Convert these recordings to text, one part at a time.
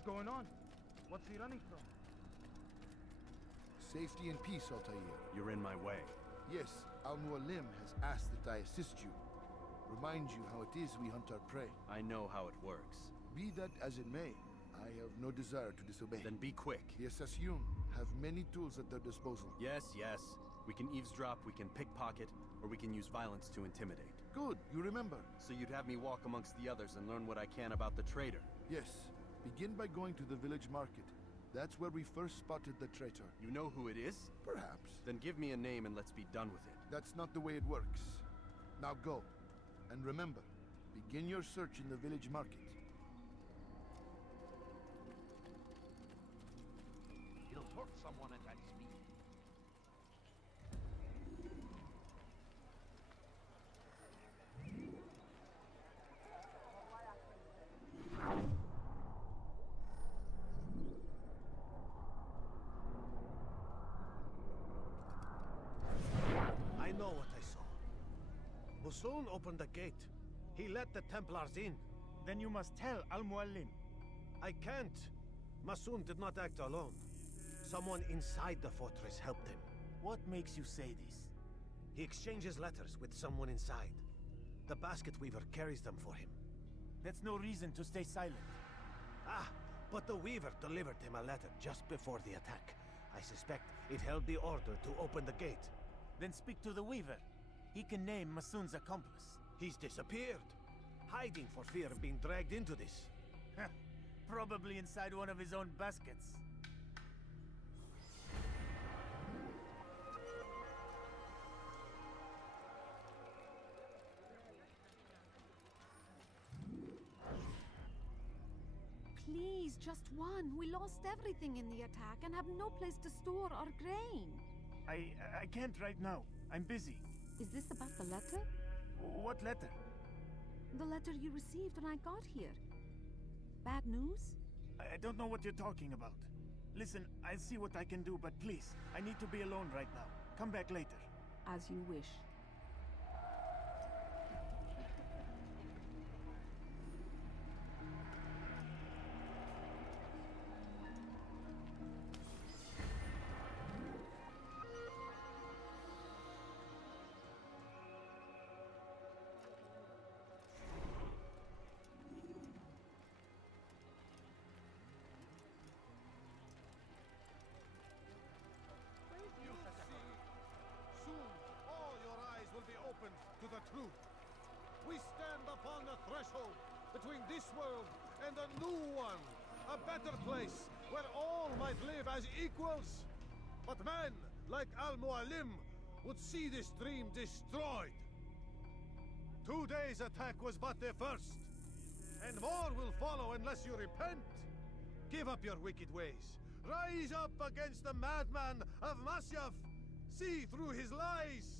What's going on? What's he running from? Safety and peace, Altair. You're in my way. Yes, Al-Mualim has asked that I assist you. Remind you how it is we hunt our prey. I know how it works. Be that as it may, I have no desire to disobey. Then be quick. The Assassin have many tools at their disposal. Yes, yes. We can eavesdrop, we can pickpocket, or we can use violence to intimidate. Good, you remember. So you'd have me walk amongst the others and learn what I can about the traitor? Yes. Begin by going to the village market. That's where we first spotted the traitor. You know who it is? Perhaps. Then give me a name and let's be done with it. That's not the way it works. Now go. And remember, begin your search in the village market. He'll hurt someone at that speed. I know what I saw. Musoon opened the gate. He let the Templars in. Then you must tell Al-Mualim. I can't. Musoon did not act alone. Someone inside the fortress helped him. What makes you say this? He exchanges letters with someone inside. The basket weaver carries them for him. That's no reason to stay silent. Ah, but the weaver delivered him a letter just before the attack. I suspect it held the order to open the gate. Then speak to the weaver. He can name Masoon's accomplice. He's disappeared, hiding for fear of being dragged into this. Probably inside one of his own baskets. Please, just one. We lost everything in the attack and have no place to store our grain. I can't right now. I'm busy. Is this about the letter? What letter? The letter you received when I got here. Bad news? I don't know what you're talking about. Listen, I'll see what I can do, but please, I need to be alone right now. Come back later. As you wish. Soon, all your eyes will be opened to the truth. We stand upon the threshold between this world and a new one, a better place where all might live as equals. But men like Al-Mualim would see this dream destroyed. Today's attack was but the first, and more will follow unless you repent. Give up your wicked ways. Rise up against the madman of Masyaf. See through his lies.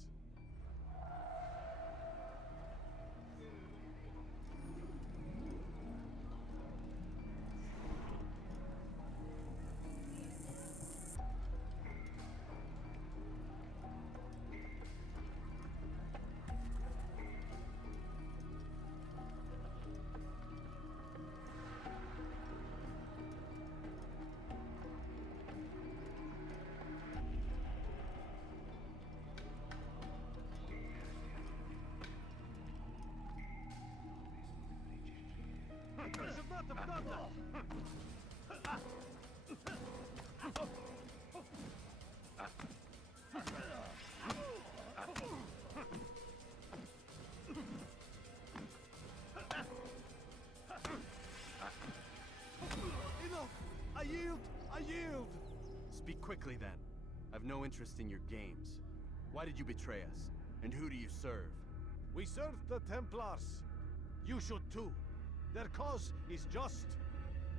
I should not have done that! Enough! I yield! I yield! Speak quickly then. I've no interest in your games. Why did you betray us? And who do you serve? We serve the Templars. You should too. Their cause is just.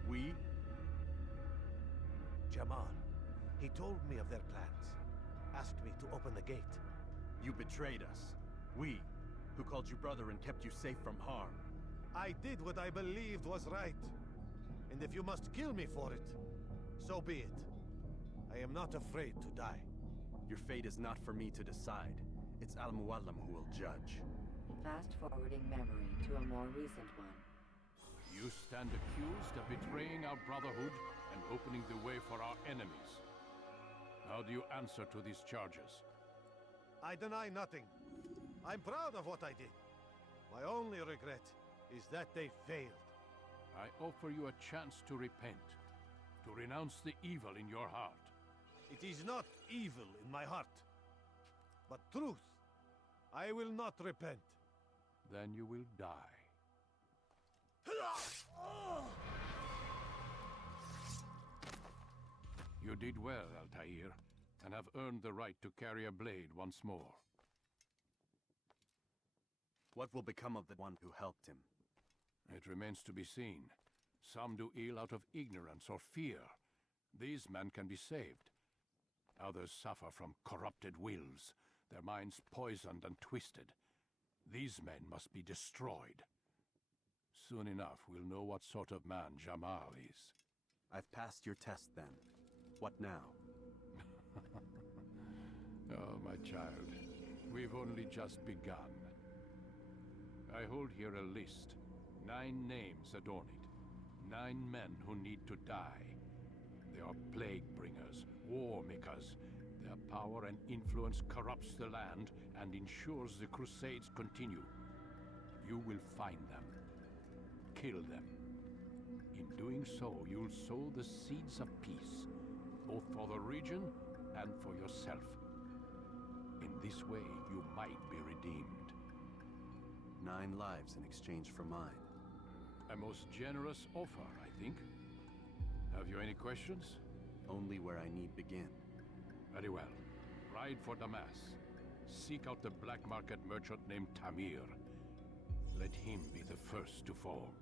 We? Jamal. He told me of their plans. Asked me to open the gate. You betrayed us. We, who called you brother and kept you safe from harm. I did what I believed was right. And if you must kill me for it, so be it. I am not afraid to die. Your fate is not for me to decide. It's Al-Mualim who will judge. Fast-forwarding memory to a more recent one. You You stand accused of betraying our brotherhood and opening the way for our enemies. How do you answer to these charges? I deny nothing. I'm proud of what I did. My only regret is that they failed. I offer you a chance to repent, to renounce the evil in your heart. It is not evil in my heart, but truth. I will not repent. Then you will die. You did well, Altair, and have earned the right to carry a blade once more. What will become of the one who helped him? It remains to be seen. Some do ill out of ignorance or fear. These men can be saved. Others suffer from corrupted wills, their minds poisoned and twisted. These men must be destroyed. Soon enough, we'll know what sort of man Jamal is. I've passed your test then. What now? Oh, my child. We've only just begun. I hold here a list. 9 names adorn it. 9 men who need to die. They are plague bringers, war makers. Their power and influence corrupts the land and ensures the crusades continue. You will find them. Kill them. In doing so, you'll sow the seeds of peace, both for the region and for yourself. In this way, you might be redeemed. 9 lives in exchange for mine. A most generous offer, I think. Have you any questions? Only where I need begin. Very well. Ride for Damascus. Seek out the black market merchant named Tamir. Let him be the first to fall.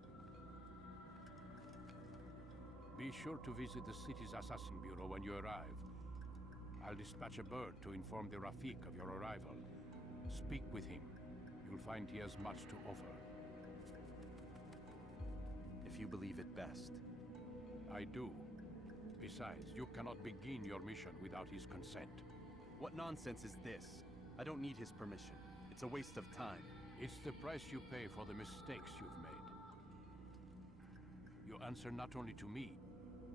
Be sure to visit the city's assassin bureau when you arrive. I'll dispatch a bird to inform the Rafik of your arrival. Speak with him. You'll find he has much to offer. If you believe it best. I do. Besides, you cannot begin your mission without his consent. What nonsense is this? I don't need his permission. It's a waste of time. It's the price you pay for the mistakes you've made. You answer not only to me,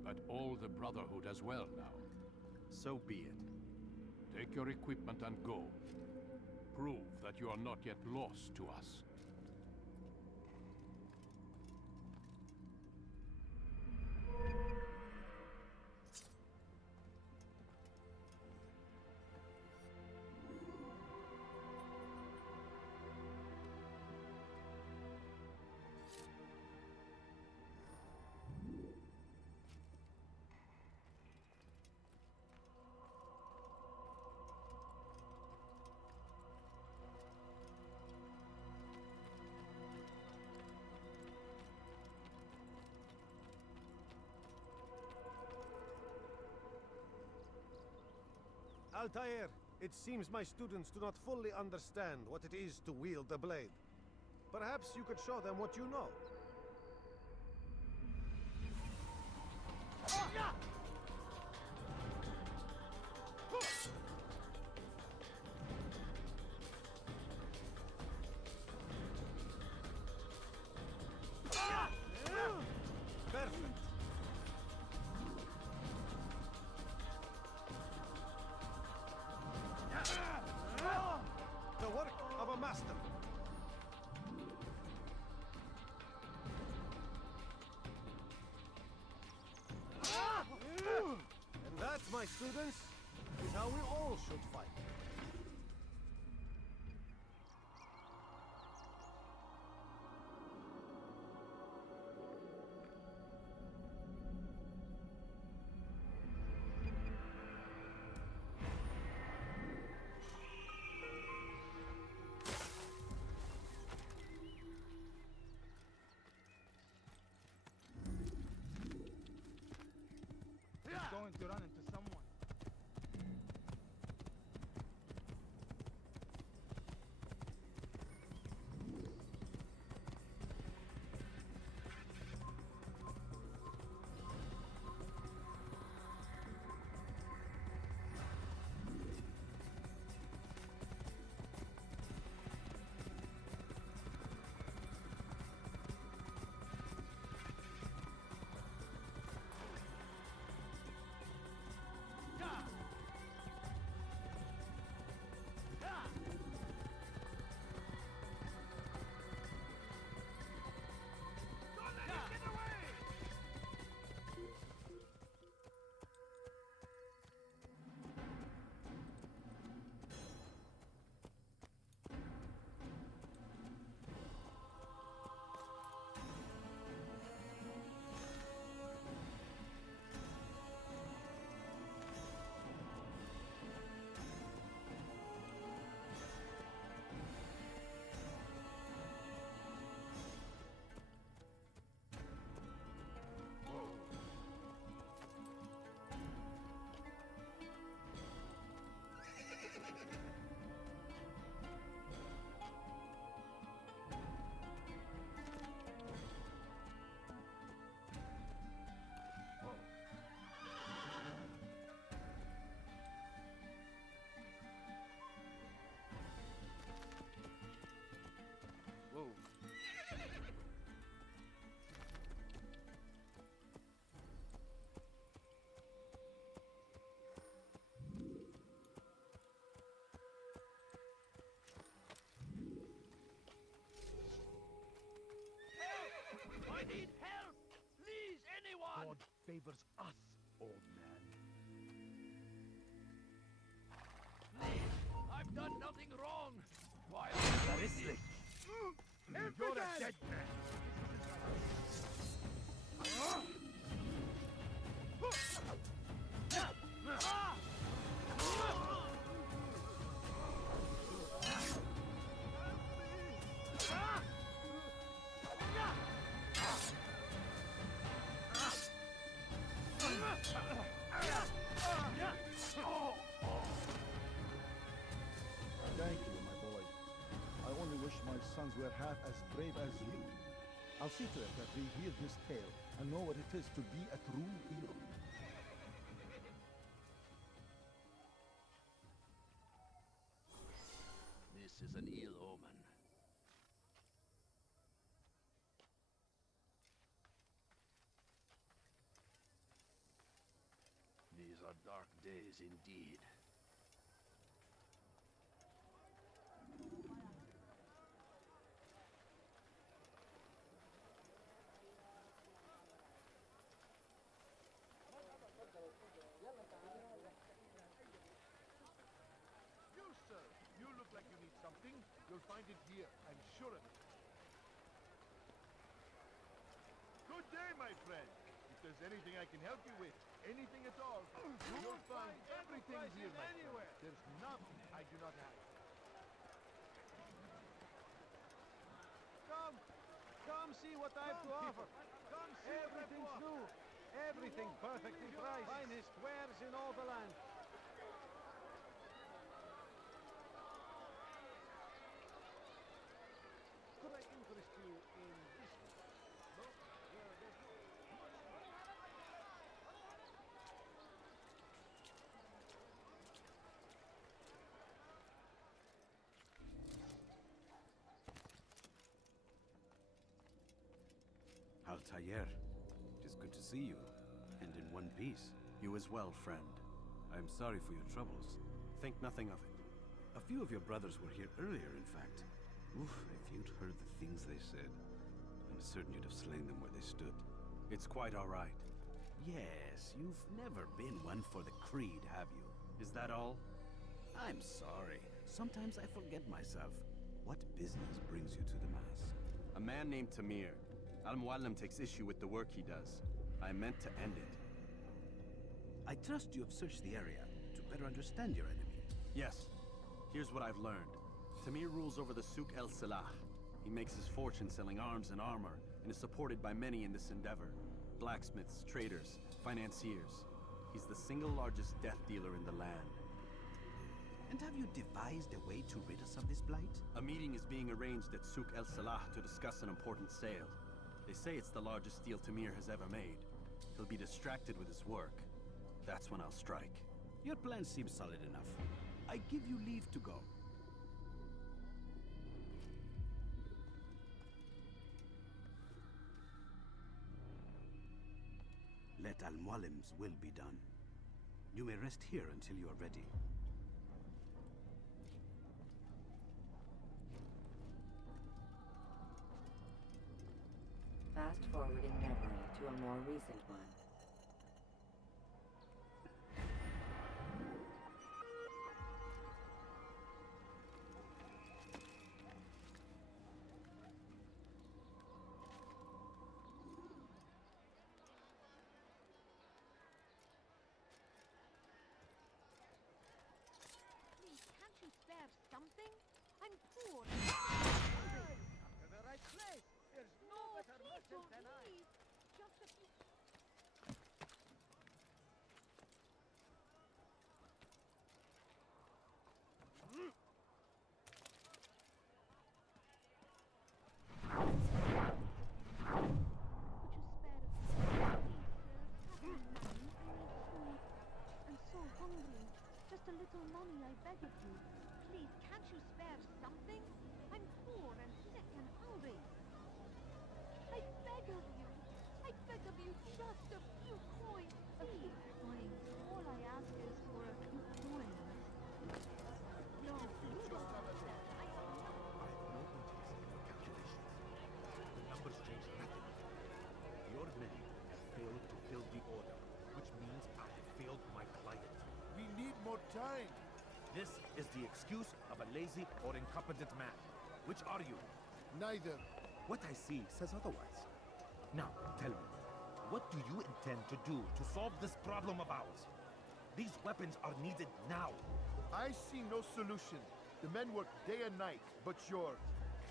but all the Brotherhood as well now. So be it. Take your equipment and go. Prove that you are not yet lost to us. Altair, it seems my students do not fully understand what it is to wield the blade. Perhaps you could show them what you know. Perfect. The work of a master. And that, my students, is how we all should fight. Going to run into someone. I need help! Please, anyone! God favors us, old man. Please, I've done nothing wrong! Why You're a dead man. Thank you, my boy. I only wish my sons were half as brave as you. I'll see to it that we hear this tale and know what it is to be a true hero. This is an ill omen. These are dark days indeed. You, sir, you look like you need something. You'll find it here, I'm sure of it. Good day, my friend. If there's anything I can help you with, anything at all, you'll find everything here, my friend. There's nothing I do not have. Come see what I have to offer. Come see Everything's new. Everything perfectly priced. Finest wares in all the land. Could I interest you in this one? No? There's no... Altair, it is good to see you, and in one piece. You as well, friend. I am sorry for your troubles. Think nothing of it. A few of your brothers were here earlier, in fact. Oof, if you'd heard the things they said, I'm certain you'd have slain them where they stood. It's quite all right. Yes, you've never been one for the creed, have you? Is that all? I'm sorry. Sometimes I forget myself. What business brings you to the Mass? A man named Tamir. Al-Muallim takes issue with the work he does. I meant to end it. I trust you have searched the area to better understand your enemy. Yes. Here's what I've learned. Tamir rules over the Souk El Salah. He makes his fortune selling arms and armor, and is supported by many in this endeavor. Blacksmiths, traders, financiers. He's the single largest death dealer in the land. And have you devised a way to rid us of this blight? A meeting is being arranged at Souk El Salah to discuss an important sale. They say it's the largest deal Tamir has ever made. He'll be distracted with his work. That's when I'll strike. Your plan seems solid enough. I give you leave to go. Let Al-Muallim's will be done. You may rest here until you are ready. Fast forwarding memory to a more recent one. Please, can't you spare something? I'm poor. To the right place. There's no better merchant than I. Please, just a few. Could you spare a few, please, sir? Haven't money, I need food. I'm so hungry. Just a little money, I beg of you. Please, can't you spare something? I'm poor and sick and hungry. I beg of you. I beg of you, just a few coins. A few coins. All I ask is for a few coins. No, you don't understand. I have no... I have no interest in your calculations. The numbers change nothing. time. This is the excuse of a lazy or incompetent man. Which are you? Neither. What I see says otherwise. Now, tell me, what do you intend to do to solve this problem of ours? These weapons are needed now. I see no solution. The men work day and night, but your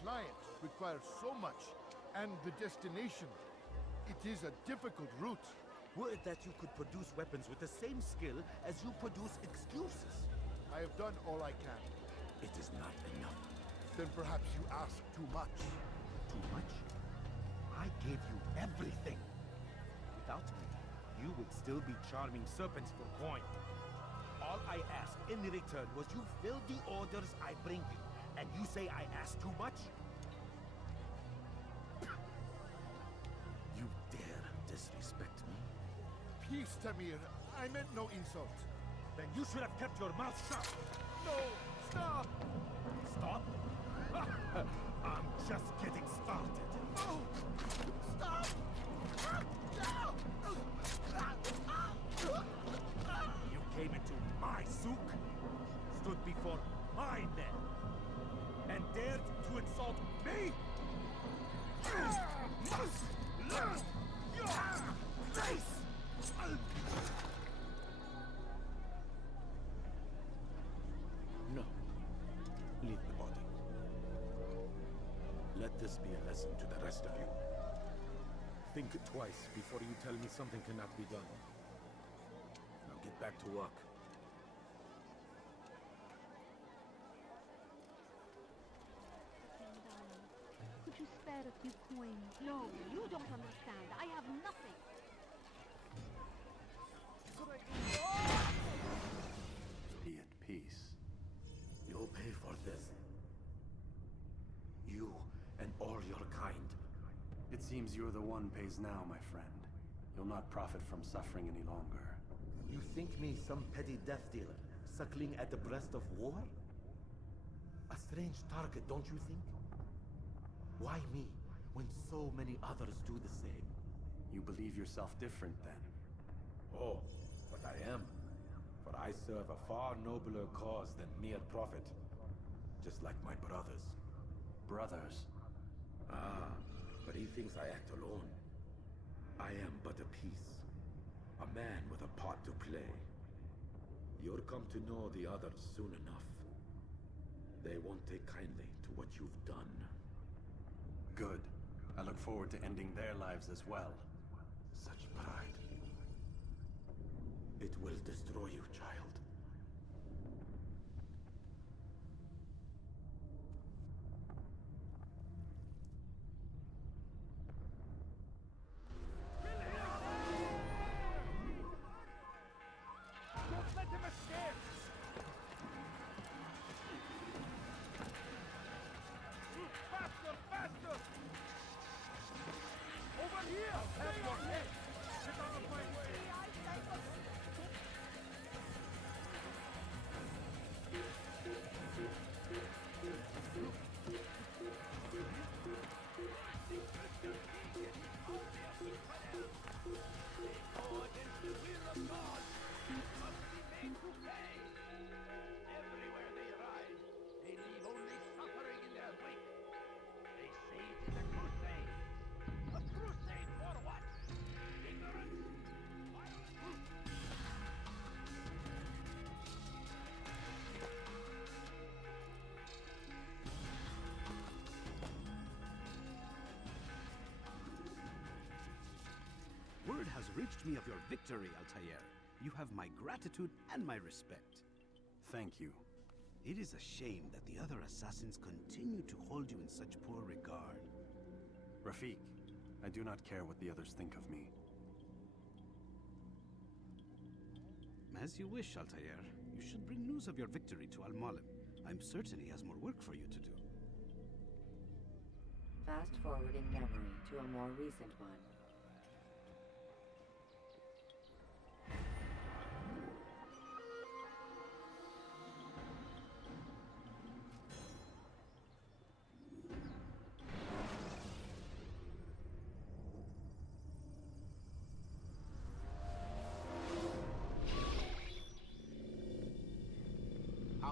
client requires so much, and the destination. It is a difficult route. Would that you could produce weapons with the same skill as you produce excuses. I have done all I can. It is not enough. Then perhaps you ask too much. Too much? I gave you everything. Without me, you would still be charming serpents for coin. All I ask in return was you fill the orders I bring you, and you say I ask too much? You dare disrespect me? Peace, Tamir. I meant no insult. Then you should have kept your mouth shut. No! Stop! Stop? I'm just getting started. No! Stop! You came into my souk, stood before my men, and dared to insult me? You must learn your place! No. Leave the body. Let this be a lesson to the rest of you. Think twice before you tell me something cannot be done. Now get back to work. Could you spare a few coins? No, you don't understand. I have nothing. Be at peace. You'll pay for this. You and all your kind. It seems you're the one pays now, my friend. You'll not profit from suffering any longer. You think me some petty death dealer, suckling at the breast of war? A strange target, don't you think? Why me, when so many others do the same? You believe yourself different, then? Oh, but I am. For I serve a far nobler cause than mere profit. Just like my brothers. Brothers? Ah, but he thinks I act alone. I am but a piece. A man with a part to play. You'll come to know the others soon enough. They won't take kindly to what you've done. Good. I look forward to ending their lives as well. Such pride. It will destroy you, child. Don't let him escape! Faster, faster! Over here! Have your head! Get out of my way! Everywhere they ride, they leave only suffering in their wake. They say it is a crusade. A crusade for what? Ignorance? Violence? Word has reached me of your victory, Altair. You have my gratitude and my respect. Thank you. It is a shame that the other assassins continue to hold you in such poor regard. Rafiq, I do not care what the others think of me. As you wish, Altair. You should bring news of your victory to Al-Malim. I'm certain he has more work for you to do. Fast forwarding memory to a more recent one.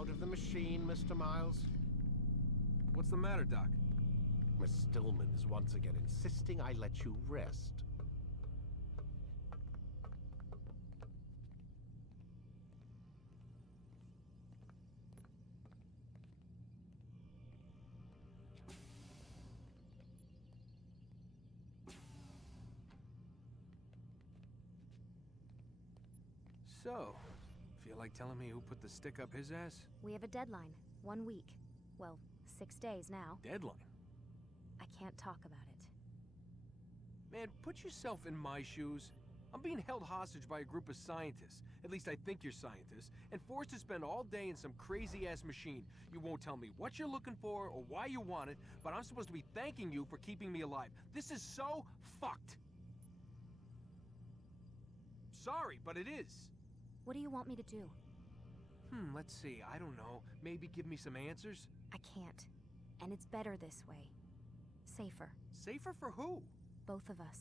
out of the machine, Mr. Miles? What's the matter, Doc? Miss Stillman is once again insisting I let you rest. So, feel like telling me who put the stick up his ass? We have a deadline. 1 week. Well, 6 days now. Deadline? I can't talk about it. Man, put yourself in my shoes. I'm being held hostage by a group of scientists. At least I think you're scientists. And forced to spend all day in some crazy-ass machine. You won't tell me what you're looking for or why you want it, but I'm supposed to be thanking you for keeping me alive. This is so fucked. Sorry, but it is. What do you want me to do? Let's see. I don't know. Maybe give me some answers? I can't. And it's better this way. Safer. Safer for who? Both of us.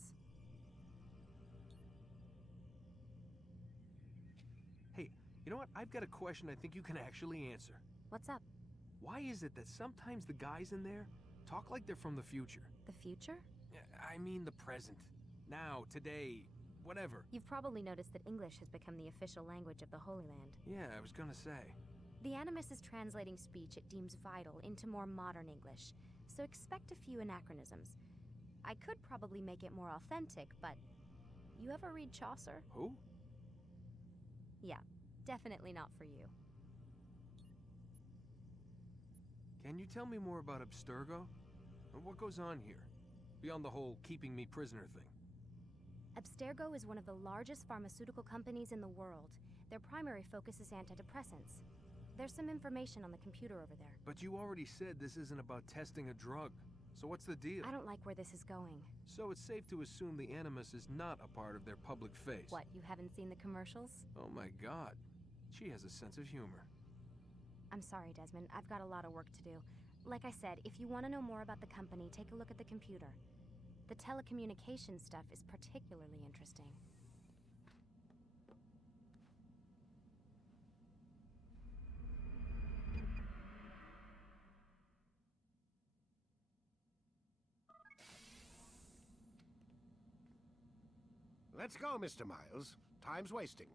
Hey, you know what? I've got a question I think you can actually answer. What's up? Why is it that sometimes the guys in there talk like they're from the future? The future? I mean the present. Now, today, whatever. You've probably noticed that English has become the official language of the Holy Land. Yeah, I was gonna say. The Animus is translating speech it deems vital into more modern English, so expect a few anachronisms. I could probably make it more authentic, but... You ever read Chaucer? Who? Yeah, definitely not for you. Can you tell me more about Abstergo? And what goes on here? Beyond the whole keeping me prisoner thing. Abstergo is one of the largest pharmaceutical companies in the world. Their primary focus is antidepressants. There's some information on the computer over there. But you already said this isn't about testing a drug. So what's the deal? I don't like where this is going. So it's safe to assume the Animus is not a part of their public face. What, you haven't seen the commercials? Oh my god. She has a sense of humor. I'm sorry, Desmond. I've got a lot of work to do. Like I said, if you want to know more about the company, take a look at the computer. The telecommunications stuff is particularly interesting. Let's go, Mr. Miles. Time's wasting.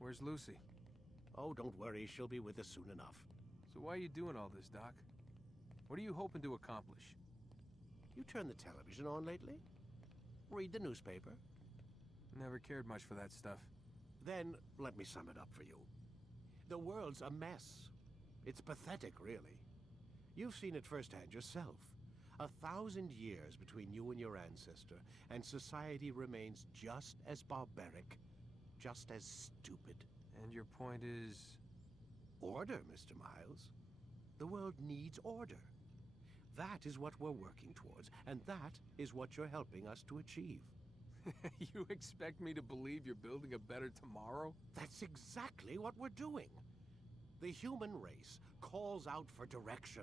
Where's Lucy? Oh, don't worry. She'll be with us soon enough. So why are you doing all this, Doc? What are you hoping to accomplish? You turn the television on lately? Read the newspaper? Never cared much for that stuff. Then, let me sum it up for you. The world's a mess. It's pathetic, really. You've seen it firsthand yourself. 1,000 years between you and your ancestor, and society remains just as barbaric, just as stupid. And your point is? Order, Mr. Miles. The world needs order. That is what we're working towards, and that is what you're helping us to achieve. You expect me to believe you're building a better tomorrow? That's exactly what we're doing. The human race calls out for direction.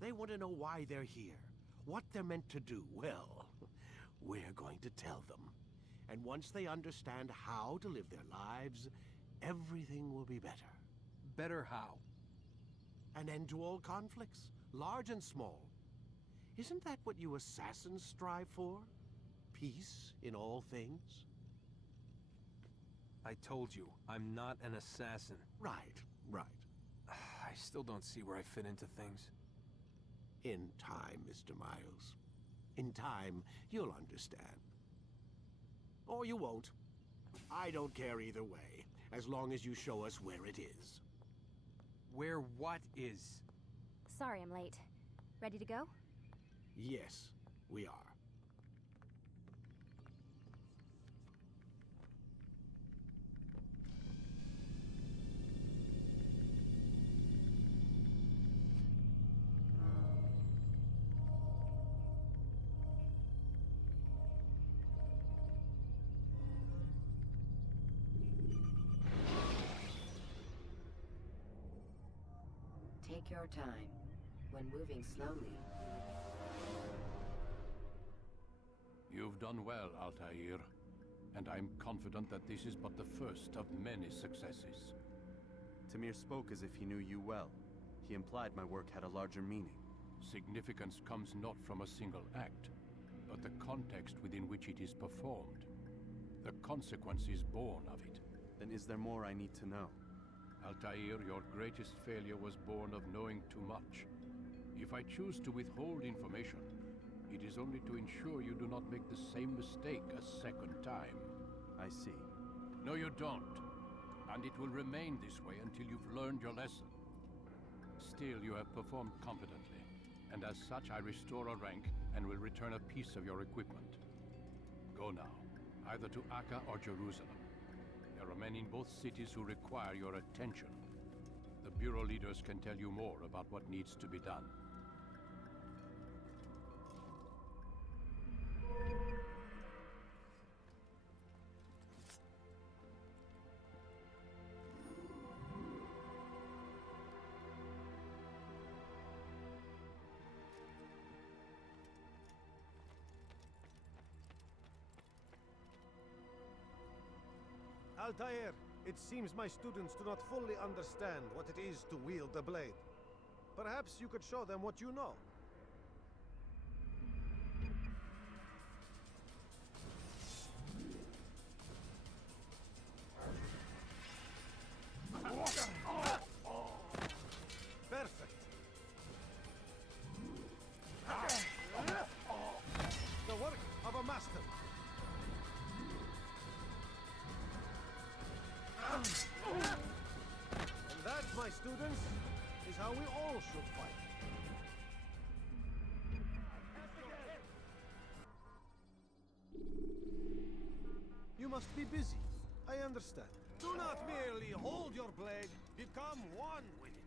They want to know why they're here, what they're meant to do. Well, we're going to tell them. And once they understand how to live their lives, everything will be better. Better how? An end to all conflicts, large and small. Isn't that what you assassins strive for? Peace in all things? I told you, I'm not an assassin. Right, right. I still don't see where I fit into things. In time, Mr. Miles. In time, you'll understand. Or you won't. I don't care either way, as long as you show us where it is. Where what is? Sorry I'm late. Ready to go? Yes, we are. Take your time. When moving slowly. You've done well, Altair. And I'm confident that this is but the first of many successes. Tamir spoke as if he knew you well. He implied my work had a larger meaning. Significance comes not from a single act, but the context within which it is performed. The consequences born of it. Then is there more I need to know? Altair, your greatest failure was born of knowing too much. If I choose to withhold information, it is only to ensure you do not make the same mistake a second time. I see. No, you don't. And it will remain this way until you've learned your lesson. Still, you have performed competently, and as such I restore a rank and will return a piece of your equipment. Go now, either to Akka or Jerusalem. There are men in both cities who require your attention. The Bureau leaders can tell you more about what needs to be done. Altair, it seems my students do not fully understand what it is to wield the blade. Perhaps you could show them what you know. Perfect. The work of a master. And that, my students, is how we all should fight. You must be busy. I understand. Do not merely hold your blade, become one with it.